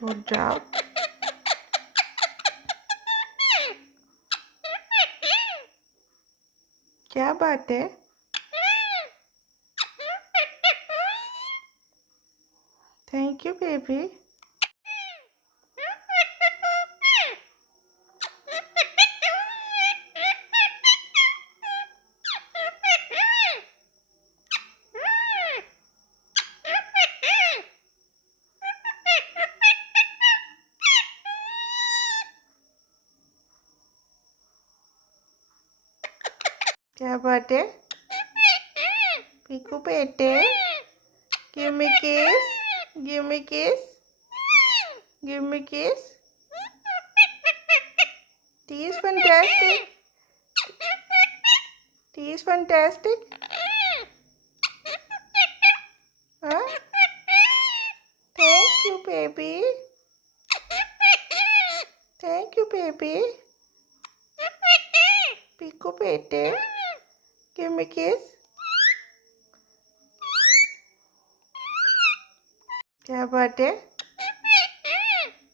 Good job. क्या बात है? Thank you, baby. क्या बात है? Piku bete. Give me kiss. Give me kiss. Give me kiss. Tea is fantastic. Tea is fantastic. Huh? Thank you, baby. Thank you, baby. Piku bete. Give me kiss. क्या बात है?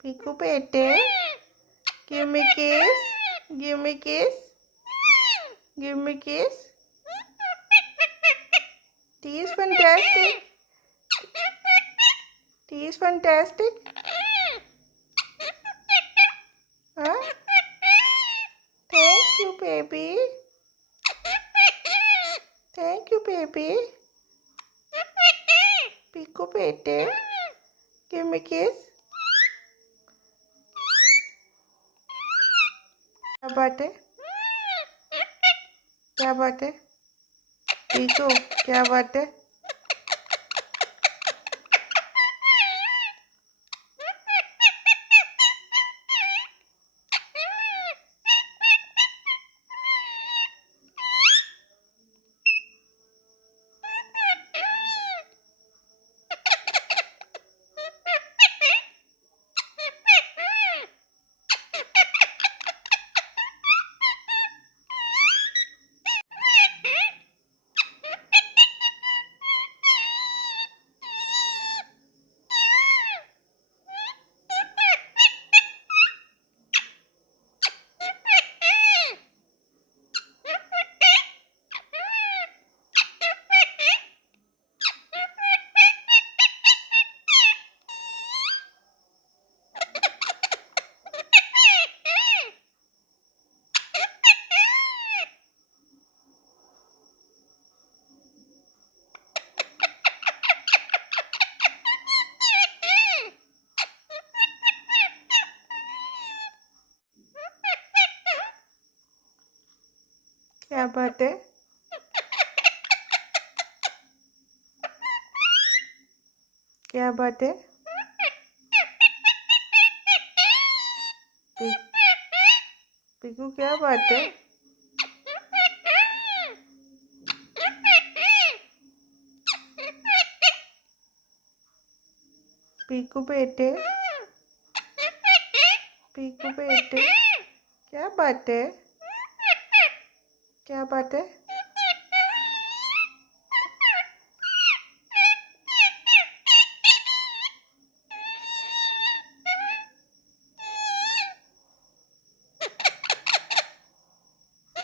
Piku bete. Give me kiss. Give me kiss. Give me kiss. Tea is fantastic. Tea is fantastic. Huh? Thank you, baby. Thank you, baby. Piku bete. Give me kiss. क्या बात है? क्या बात है? पीकू क्या बात है? क्या बात है? क्या बात है? पीकू क्या बात है? पीकू बेटे. पीकू बेटे. क्या बात है? क्या बात है?